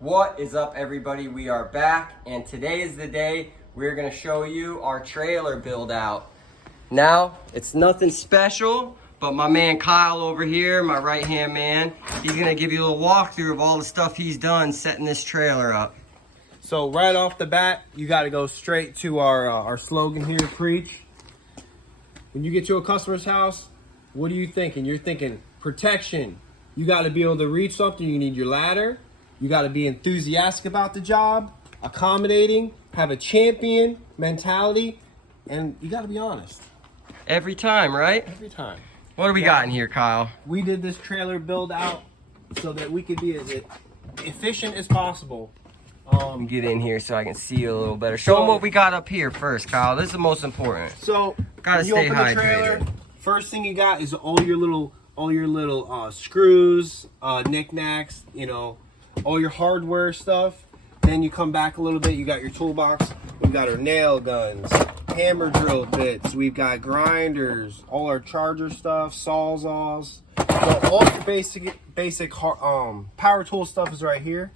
What is up, everybody? We are back, and today is the day we're gonna show you our trailer build out. Now, it's nothing special, but my man Kyle over here, my right-hand man, he's gonna give you a little walkthrough of all the stuff he's done setting this trailer up. So right off the bat, you got to go straight to our slogan here, preach. When you get to a customer's house, what are you thinking? You're thinking protection. You got to be able to reach something. You need your ladder. You got to be enthusiastic about the job, accommodating, have a champion mentality, and you got to be honest. Every time, right? Every time. What do we got in here, Kyle? We did this trailer build out so that we could be as efficient as possible. Get in here so I can see you a little better. Show them what we got up here first, Kyle. This is the most important. So gotta you stay open hydrated. the trailer, first thing you got is all your little screws, knickknacks, you know, all your hardware stuff. Then you come back a little bit, you got your toolbox. We've got our nail guns, hammer drill bits, we've got grinders, all our charger stuff, sawzalls. So all the basic power tool stuff is right here.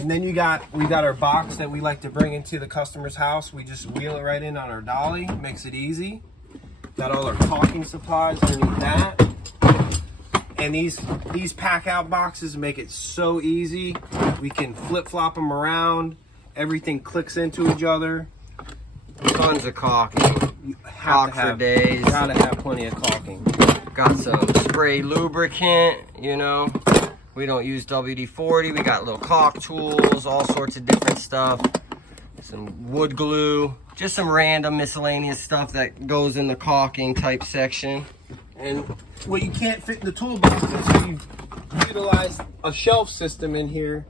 And then we got our box that we like to bring into the customer's house. We just wheel it right in on our dolly, makes it easy. Got all our caulking supplies underneath that. And these pack out boxes make it so easy. We can flip flop them around. Everything clicks into each other. Tons of caulking. Caulk for days. Gotta have plenty of caulking. Got some spray lubricant, you know. We don't use WD-40. We got little caulk tools, all sorts of different stuff. Some wood glue, just some random miscellaneous stuff that goes in the caulking type section. And what you can't fit in the toolbox is we've utilized a shelf system in here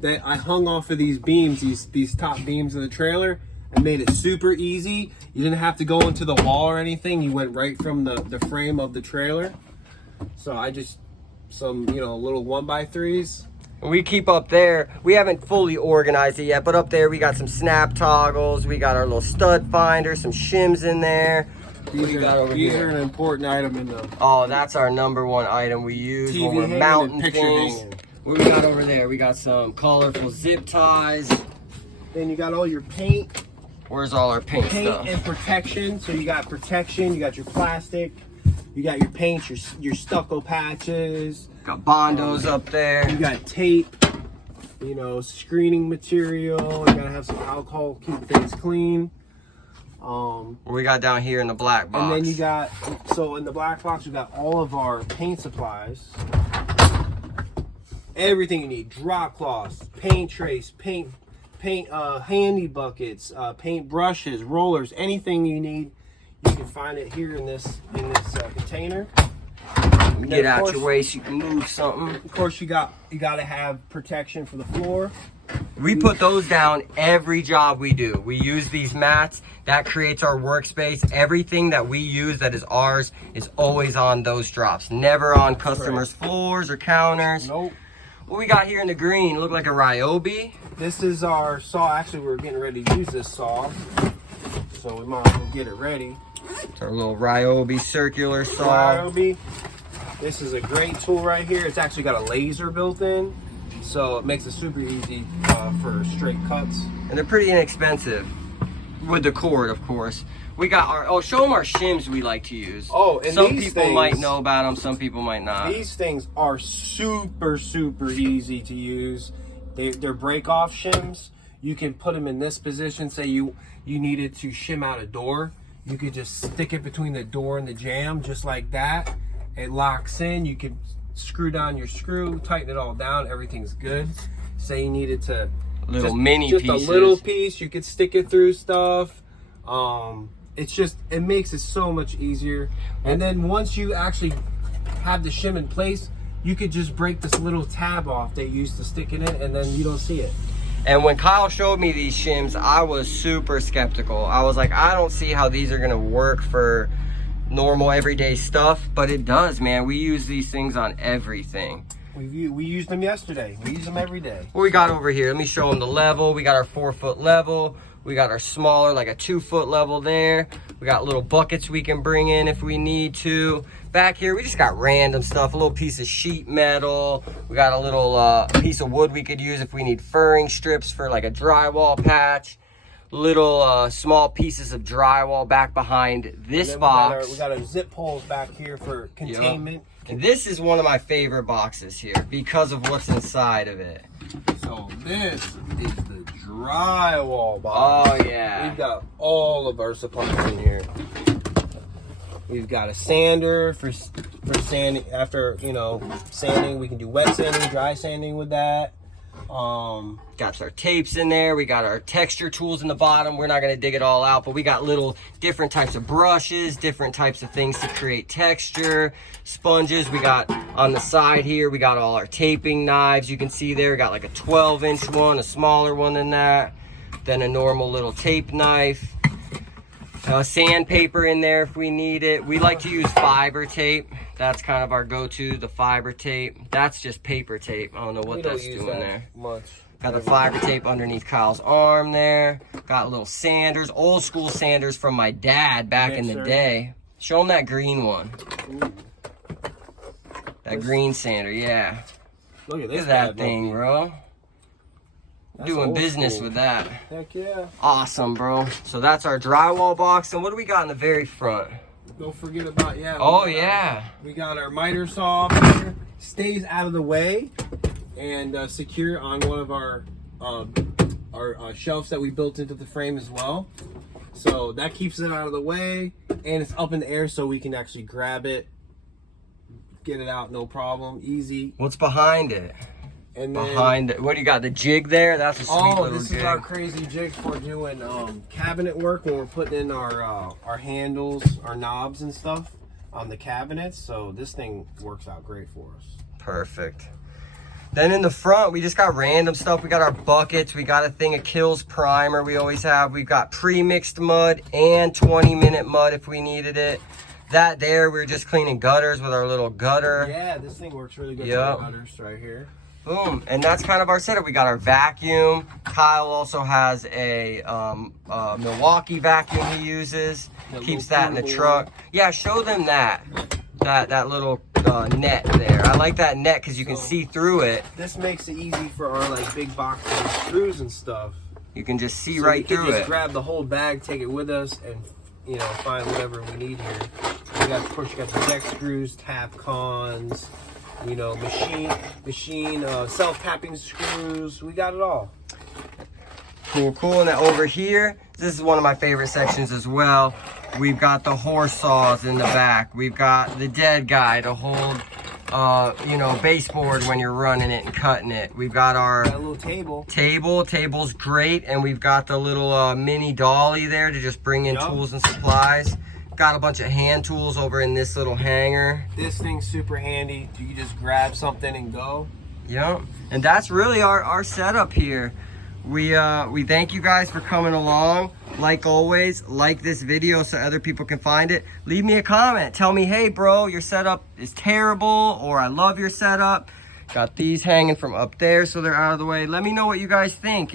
that I hung off of these beams, these top beams of the trailer, and made it super easy. You didn't have to go into the wall or anything. You went right from the frame of the trailer. So I just some, you know, little 1x3s. We keep up there, we haven't fully organized it yet, but up there we got some snap toggles, we got our little stud finder, some shims in there. These are an important item in the... Oh, that's our #1 item we use when we're mounting things. What we got over there? We got some colorful zip ties. Then you got all your paint. Where's all our paint stuff? Paint and protection. So you got protection, you got your plastic, you got your paints, your stucco patches. Got Bondos up there. You got tape, you know, screening material. You gotta have some alcohol, keep things clean. What we got down here in the black box? And then you got, so in the black box, we got all of our paint supplies. Everything you need, drop cloths, paint trace, paint handy buckets, paint brushes, rollers, anything you need, you can find it here in this container. Get out your way so you can move something. Of course, you got to have protection for the floor. We put those down every job we do. We use these mats. That creates our workspace. Everything that we use that is ours is always on those drops. Never on customers' floors or counters. Nope. What we got here in the green look like a Ryobi. This is our saw. Actually, we're getting ready to use this saw, so we might as well get it ready. It's our little Ryobi circular saw. Ryobi. This is a great tool right here. It's actually got a laser built in, so it makes it super easy for straight cuts. And they're pretty inexpensive with the cord, of course. We got our, show them our shims we like to use. Oh, and some these people things, might know about them, some people might not. These things are super easy to use. They're break-off shims. You can put them in this position. Say you needed to shim out a door. You could just stick it between the door and the jamb, just like that. It locks in. You can screw down your screw, tighten it all down. Everything's good. Say you needed to just a little piece. You could stick it through stuff. It makes it so much easier. And then once you actually have the shim in place, you could just break this little tab off they used to stick in it, and then you don't see it. And when Kyle showed me these shims, I was super skeptical. I was like, I don't see how these are gonna work for normal everyday stuff, but it does, man. We use these things on everything. We used them yesterday. We use them every day. What we got over here? Let me show them the level. We got our 4-foot level. We got our smaller, like a 2-foot level there. We got little buckets we can bring in if we need to. Back here, we just got random stuff. A little piece of sheet metal. We got a little piece of wood we could use if we need furring strips for like a drywall patch. Little small pieces of drywall back behind this box. We got our zip poles back here for containment. Yep. And this is one of my favorite boxes here because of what's inside of it. So this is the drywall box. Oh yeah. We've got all of our supplies in here. We've got a sander for sanding. After, you know, sanding, we can do wet sanding, dry sanding with that. Got our tapes in there. We got our texture tools in the bottom. We're not going to dig it all out, but we got little different types of brushes, different types of things to create texture, sponges. We got on the side here, we got all our taping knives. You can see there, we got like a 12-inch one, a smaller one than that, then a normal little tape knife. Sandpaper in there if we need it. We like to use fiber tape. That's kind of our go-to, the fiber tape. That's just paper tape. I don't know what that's doing there. Much. Got the fiber tape underneath Kyle's arm there. Got little sanders, old school sanders from my dad back in the day. Show him that green one. Ooh. That green sander, yeah. Look at this. Look at that thing, bro. Doing business with that. Heck yeah. Awesome, bro. So that's our drywall box. And what do we got in the very front? Don't forget about, we got our miter saw up here. Stays out of the way and secure on one of our shelves that we built into the frame as well. So that keeps it out of the way, and it's up in the air so we can actually grab it, get it out, no problem, easy. What's behind it? And then, behind it, what do you got? The jig there? That's a sweet little jig. Oh, this is our crazy jig for doing cabinet work when we're putting in our handles, our knobs and stuff on the cabinets. So this thing works out great for us. Perfect. Then in the front, we just got random stuff. We got our buckets. We got a thing of Kills primer we always have. We've got pre-mixed mud and 20-minute mud if we needed it. That there, we're just cleaning gutters with our little gutter. Yeah, this thing works really good for the gutters right here. Boom. And that's kind of our setup. We got our vacuum. Kyle also has a Milwaukee vacuum he uses. Keeps that in the truck. Yeah, show them that little net there. I like that net because you can see through it. This makes it easy for our like big boxes and screws and stuff. You can just see right through it. We can just grab the whole bag, take it with us, and find whatever we need here. Of course, you got the deck screws, tap cons. Machine self-tapping screws. We got it all. Cool. And then over here, this is one of my favorite sections as well. We've got the horse saws in the back. We've got the dead guy to hold, baseboard when you're running it and cutting it. We've got our little table. Table's great, and we've got the little mini dolly there to just bring in tools and supplies. Got a bunch of hand tools over in this little hanger. This thing's super handy. You just grab something and go. Yep. And that's really our setup here. We thank you guys for coming along. Like always, like this video so other people can find it. Leave me a comment. Tell me, hey bro, your setup is terrible, or I love your setup. Got these hanging from up there so they're out of the way. Let me know what you guys think.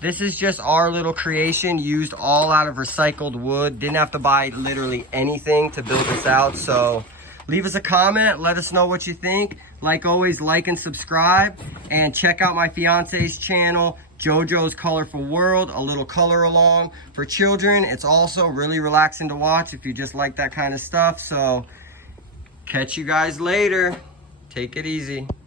This is just our little creation, used all out of recycled wood. Didn't have to buy literally anything to build this out. So leave us a comment, let us know what you think. Like always, like and subscribe, and check out my fiance's channel, JoJo's Colorful World, a little color along for children. It's also really relaxing to watch if you just like that kind of stuff. So catch you guys later. Take it easy.